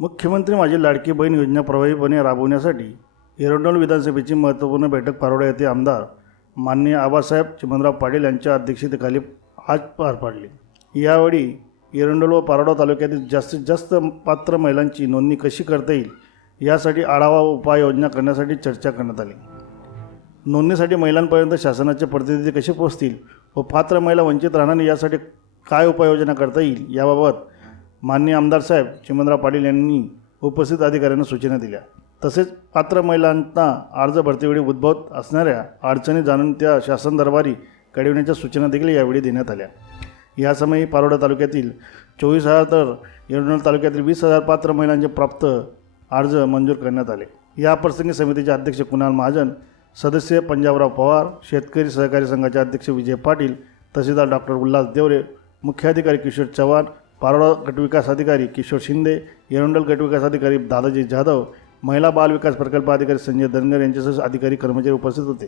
मुख्यमंत्री माझी लाडकी बहीण योजना प्रभावीपणे राबवण्यासाठी एरंडोल विधानसभेची महत्त्वपूर्ण बैठक पारोडा येथे आमदार माननीय आबासाहेब चिमनराव पाटील यांच्या अध्यक्षतेखाली आज पार पाडली. यावेळी एरंडोल व पारोडा तालुक्यातील जास्तीत जास्त पात्र महिलांची नोंदणी कशी करता येईल यासाठी आढावा व उपाययोजना करण्यासाठी चर्चा करण्यात आली. नोंदणीसाठी महिलांपर्यंत शासनाचे प्रतिनिधी कसे पोहोचतील व पात्र महिला वंचित राहणार यासाठी काय उपाययोजना करता येईल याबाबत माननीय आमदार साहेब चिमनराव पाटील यांनी उपस्थित अधिकाऱ्यांना सूचना दिल्या. तसेच पात्र महिलांना अर्ज भरतीवेळी उद्भवत असणाऱ्या अडचणी जाणून त्या शासन दरबारी कळविण्याच्या सूचना देखील यावेळी देण्यात आल्या. यासमयी पारोडा तालुक्यातील चोवीस हजार तर येरवडा तालुक्यातील वीस हजार पात्र महिलांचे प्राप्त अर्ज मंजूर करण्यात आले. या प्रसंगी समितीचे अध्यक्ष कुणाल महाजन सदस्य पंजाबराव पवार शेतकरी सहकारी संघाचे अध्यक्ष विजय पाटील तहसीलदार डॉक्टर उल्हास देवरे मुख्याधिकारी किशोर चव्हाण पारोळा गटविकास अधिकारी किशोर शिंदे एरंडल गटविकास अधिकारी दादाजी जाधव महिला बाल विकास प्रकल्प अधिकारी संजय धनगर यांच्यासह अधिकारी कर्मचारी उपस्थित होते.